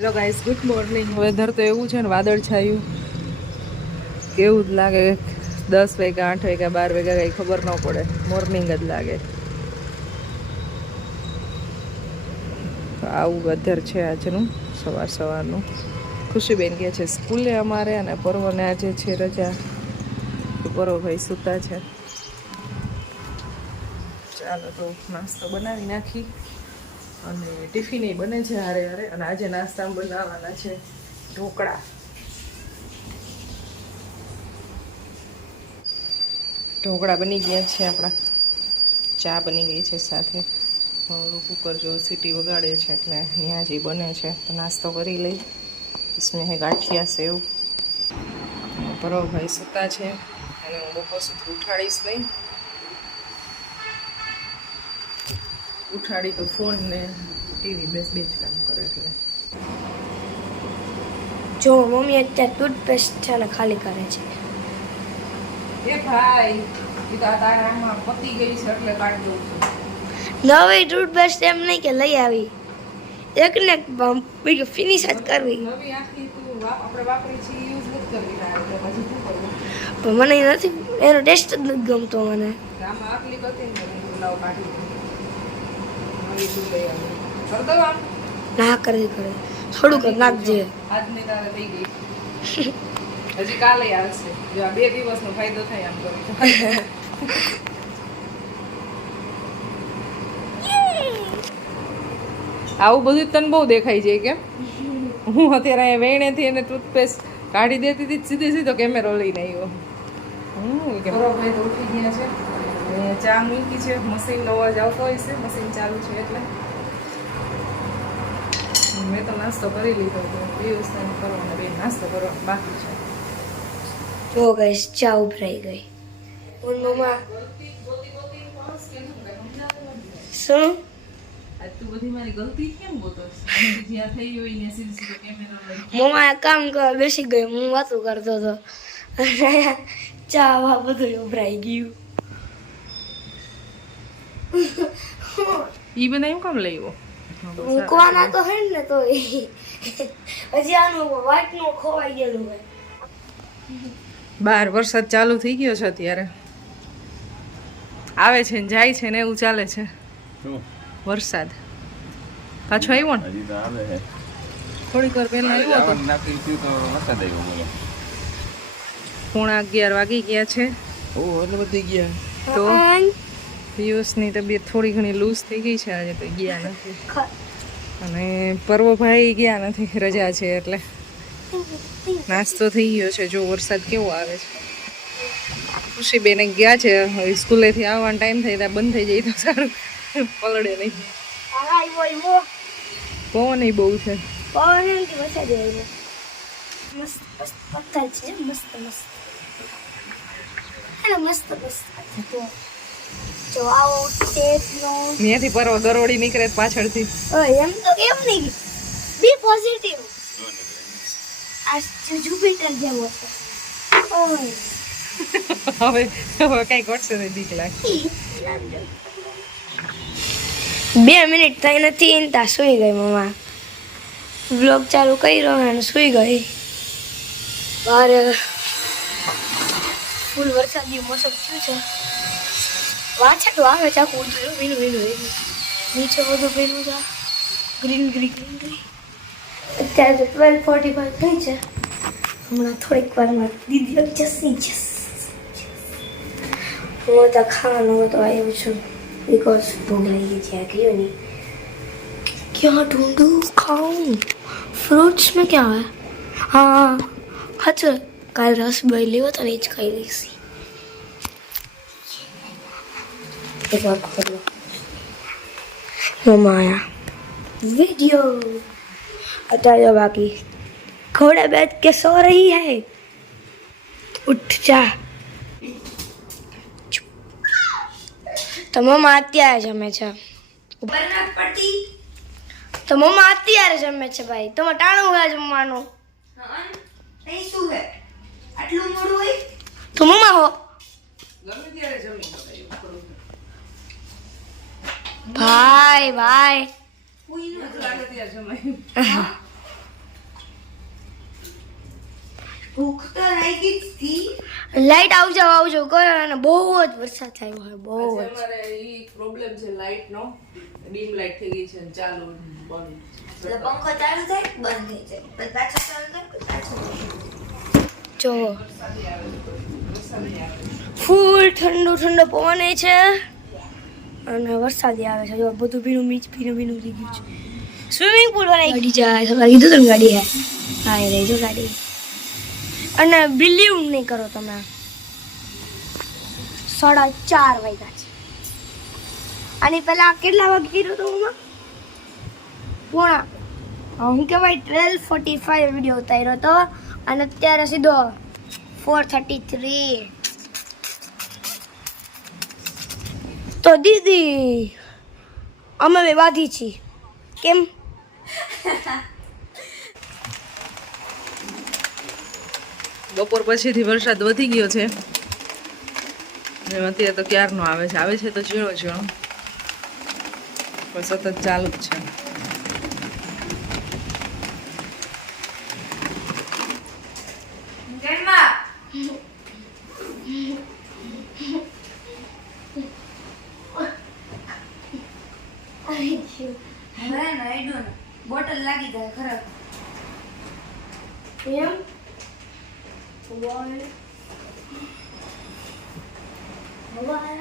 Hello guys good morning weather તો એવું છે ને વાદળ છાયું કેવું જ લાગે. દસ વાગ્યા, આઠ વાગ્યા, બાર વાગ્યા કંઈ ખબર ન પડે. મોર્નિંગ જ લાગે. આવું વેધર છે આજનું, સવાર સવારનું. ખુશીબેન ગયા છે, સ્કૂલે અમારે અને પર્વને આજે છે રજા. પર્વભાઈ સૂતા છે. ચાલો તો નાસ્તો બનાવી નાખી. અને ટિફિન એ બને છે હારે હારે. અને આજે નાસ્તામાં બનાવવાના છે ઢોકળા. ઢોકળા બની ગયા છે આપણા. ચા બની ગઈ છે સાથે. કુકર જો સીટી વગાડે છે એટલે ત્યાં જે બને છે. તો નાસ્તો કરી લઈ. સ્નેહ ગાંઠિયા સેવ. પરોભાઈ સૂતા છે. અને હું બપોર સુધી ઉઠાડીશ નહીં. ઉઠાડી તો ફોન ને ટીવી બસ બે જ કામ કરે એટલે જો મમ્મી અત્યારે ટૂથપેસ્ટ છે ને ખાલી કરે છે. એ ભાઈ એ તો આ પતી ગઈ છે એટલે કાઢી દઉં છું. નવી ટૂથપેસ્ટ એમ નહીં કે લઈ આવી. એક ને બીજું ફિનિશ જ કરવી. નવી આખી તું આપણે વાપરી છે યુઝ નથી કરવી પછી શું કરવું? પણ મને નથી એનો ટેસ્ટ જ નથી ગમતો મને. આમાં આટલી કાઢી ના કરે કરે. થોડુંક નાખજે. આજની તારે થઈ ગઈ. હજી કાલે આવશે. જો આ બે દિવસનો ફાયદો થાય આમ કરી આવું બધું જ તને બહુ દેખાય છે કેમ? હું અત્યારે અહીંયા વેણેથી એને ટૂથપેસ્ટ કાઢી દેતી હતી સીધી સીધો કેમેરો લઈને આવ્યો. હમ કે ભાઈ ઉઠી ગયા છે. અને ચા મૂકી છે. મશીનનો અવાજ આવતો હોય છે. મશીન ચાલુ છે એટલે. મેં તો નાસ્તો કરી લીધો તો વ્યવસ્થા કરવાનો બે નાસ્તો કરવાનો બાકી છે. જો ગઈશ ચા ઉભરાઈ ગઈ. પણ મમ્મા. શું? મમ્મા એક કામ કરવા બેસી ગઈ. હું વાતો કરતો હતો. ચા વા બધું ઉભરાઈ ગયું. ઈ બધા એમ કામ લઈવો મૂકવાના તો હે ને તો. હજી આનું વાટનું ખોવાઈ ગયેલું હોય. બહાર વરસાદ ચાલુ થઈ ગયો છે અત્યારે. આવે છે ને જાય છે ને એવું ચાલે છે. વરસાદ. પાછો આવ્યો ને? થોડીક વાર પહેલા આવ્યો હતો. પોણા અગિયાર વાગી ગયા છે. ઓ એટલે બધી ગયા. તો? પિયુષની તબિયત થોડી ઘણી લૂઝ થઈ ગઈ છે આજે તો ગયા નથી. અને પર્વભાઈ ગયા નથી રજા છે એટલે. નાસ્તો થઈ ગયો છે જો વરસાદ કેવો આવે છે. ખુશીબેને ગયા છે સ્કૂલેથી આવવાનો ટાઈમ થાય ત્યાં બંધ થઈ જાય તો સારું. પલળે નહીં. પવન બહુ છે. મસ્ત મસ્ત મસ્ત મસ્ત મસ્ત. જો આવો શેપનો ત્યાંથી પર્વ ગરોડી નીકળે પાછળથી. એમ તો કેમ નહીં? બી પોઝિટિવ આ જુપિટર જેવો છે. હવે હવે કઈ ઘટશે નહીં બીક લાગે. બે મિનિટ થઈ નથી ને ત્યાં સૂઈ ગઈ મમ્મા. બ્લોગ ચાલુ કર્યો અને સૂઈ ગઈ. બહાર ફૂલ વરસાદની મોસમ થયું છે? વાછડું આવે છે આખું જોયું વીનું વીનું વીનું નીચે બધું પેલું છે. ગ્રીન ગ્રીન ગ્રીન અત્યારે તો ટ્વેલ્વ ફોર્ટી ફાઈવ થઈ છે. હમણાં થોડીક વારમાં દીદી આવી જશે જસ હું તો ખાવાનું તો આવ્યું છું. બિકોઝ ભૂખ લાગી છે ગયો નહીં. ક્યાં ઢૂંઢું ખાઉં? ફ્રૂટ્સ મેં ક્યાં આવે? હા હા. ચલ કાલ રસ બળી લેવો તો એ જ ખાઈ લઈશ. बार खोल लो मम्मा आया वीडियो हटा जाओ बाकी घोड़े बैठ के सो रही है उठ जा તો મમ્મા અત્યારે જમે છે પડતી તો મમ્મા અત્યારે જમે છે ભાઈ તમે ટાણું હોય જમવાનું શું હે આટલું મોડું હોય તો મમ્મા હો ગમે ત્યારે જમી ભાઈ ભાઈ ભૂખ લાગે ત્યારે જમાય ભૂખ તો લાગી જ હતી લાઈટ આવજો આવજો કરો અને બહુ જ વરસાદ થયો હોય બહુ જ. અમારે ઈ પ્રોબ્લેમ છે લાઈટ નો. ડીમ લાઈટ થઈ ગઈ છે ચાલુ બંધ. એટલે પંખો ચાલુ થાય બંધ થઈ જાય? પછી પાછો ચાલુ થાય પછી પાછો બંધ જો ફૂલ ઠંડુ ઠંડુ પવન એ છે. અને વરસાદી આવે છે. બધું ભીનું મીચ, ભીનું ભીનું થઈ ગયું છે. સ્વિમિંગ પુલ બનાવી ગાડી જાય તમે કીધું તમે ગાડી હે હા, એ રહી ગાડી. અને બિલીવ નહીં કરો તમે. સાડા ચાર વાગ્યા છે. અને પહેલા કેટલા વાગે કર્યું હતું હું પૂણા. હું કહેવાય ટ્વેલ્વ ફોર્ટી ફાઈવ વીડિયો ઉતાર્યો હતો. અને અત્યારે સીધો ફોર થર્ટી થ્રી તો દીદી, અમે બે બાધી છીએ. કેમ? બપોર પછીથી વરસાદ વધી ગયો છે. અત્યારે તો ક્યારનો આવે છે? આવે છે તો ઝીણો ઝીણો. પણ સતત ચાલુ જ છે હવે ને એડો ને બોટલ લાગી જાય ખરાબ એમ One. One.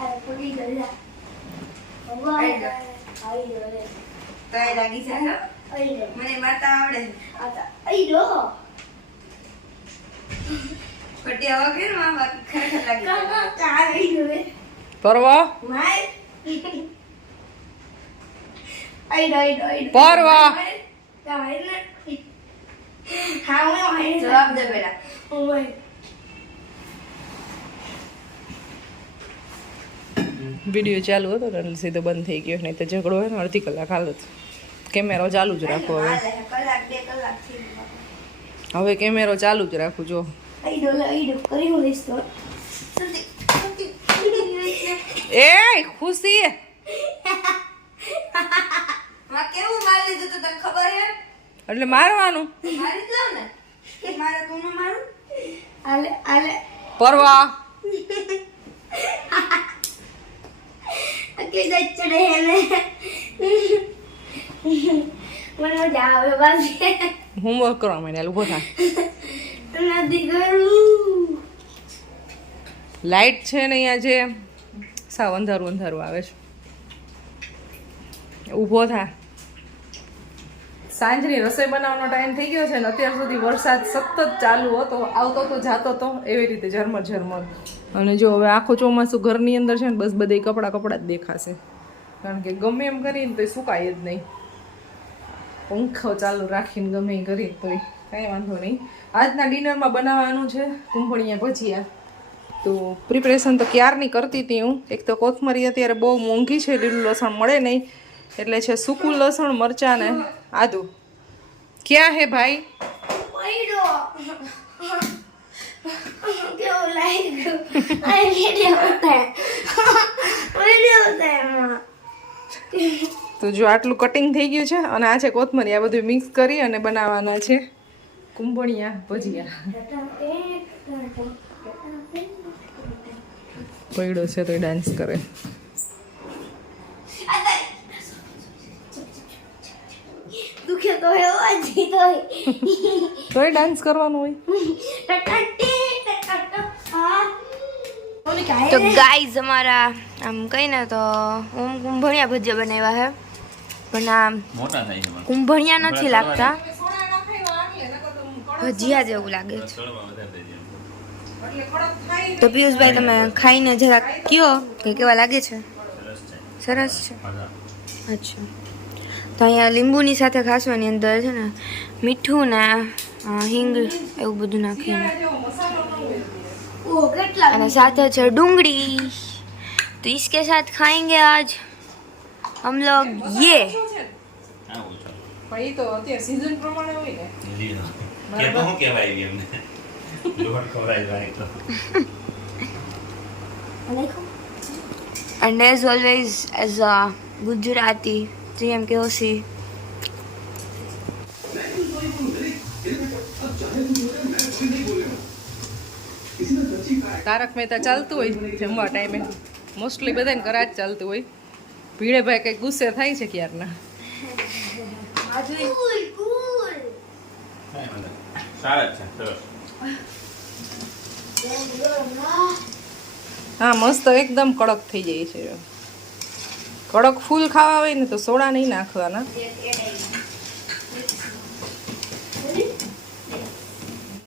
અરે પડી ગયેલા આઈ ગયો. આઈ ગયો રે. તો એ લાગી જાય મને માતા આવડે પટિયા વગરમાં બાકી ખરેખર લાગી પરવા પરવા જવાબ દે પેલા વીડિયો ચાલુ હતો ને એટલે સીધો બંધ થઈ ગયો. નહીં તો ઝઘડો હોય ને અડધી કલાક હાલ કેમેરો ચાલુ જ રાખો હવે. હવે કેમેરો ચાલુ જ રાખું જો. એ ખુશી. એટલે મારવાનું. પરવા. કે દઈ ચડે એને મને મજા આવે બસ હોમવર્ક કરવા માંડ્યા ઊભો થા. નથી લાઈટ છે ને અહીંયા જે સાવ અંધારું અંધારું આવે છે. ઊભો થા. સાંજની રસોઈ બનાવવાનો ટાઈમ થઈ ગયો છે ને અત્યાર સુધી વરસાદ સતત ચાલુ હતો, આવતો તો જાતો તો એવી રીતે ઝરમર ઝરમર. અને જો હવે આખું ચોમાસું ઘરની અંદર છે ને, બસ બધે કપડાં કપડાં જ દેખાશે. કારણ કે ગમે એમ કરીને તો સુકાય જ નહીં. પંખો ચાલુ રાખીને ગમે એ કરીએ તોય, કાંઈ વાંધો નહીં. આજના ડિનરમાં બનાવવાનું છે કુંભણીયા ભજીયા. તો પ્રિપરેશન તો ક્યારની કરતી હતી હું? એક તો કોથમરી અત્યારે બહુ મોંઘી છે, લીલું લસણ મળે નહીં. એટલે છે સૂકું લસણ મરચાં ને આદું. ક્યાં હે ભાઈ પૈડો કેવું લાગ્યું આ વિડિયો હોતા વિડિયો હોતા એમાં તો જો આટલું કટિંગ થઈ ગયું છે અને આ છે કોથમરી આ બધું મિક્સ કરી અને બનાવવાના છે. કુંભણિયા ભજીયા. પૈડો છે તો ડાન્સ કરે તોય ડાન્સ કરવાનું હોય. તો ગાઈઝ અમારા આમ કઈ ને તો ઓમ કુંભણિયા ભજીયા બનાવ્યા હે. પણ આમ છે કુંભણિયા નથી લાગતા. ભજીયા જેવું લાગે છે. તળવા વધારે દેજે. તો પિયુષભાઈ તમે ખાઈને જરાક કયો? કે કેવા લાગે છે? સરસ છે. છે. અચ્છા. તો અહીંયા લીંબુની સાથે ખાસવાની અંદર છે ને મીઠું ને હિંગ એવું બધું નાખીને. અને સાથે છે ડુંગળી તો इसके साथ खाएंगे आज हम लोग ये આવું છે પણ એ તો અત્યારે સિઝન પ્રમાણે હોય ને લીલો કે તો શું કહેવાય એમને લોટ ખવડાવી જાય તો and as always as a Gujarati જેમ તારક મહેતા ચાલતું હોય જમવા ટાઈમે મોસ્ટલી બધાને ઘરા જ ચાલતું હોય. ભીડે ભાઈ કંઈક ગુસ્સે થાય છે ક્યારના? કાંઈ હા મસ્ત એકદમ કડક થઈ જાય છે. કડક ફૂલ ખાવા હોય ને તો સોડા નહીં નાખવાના.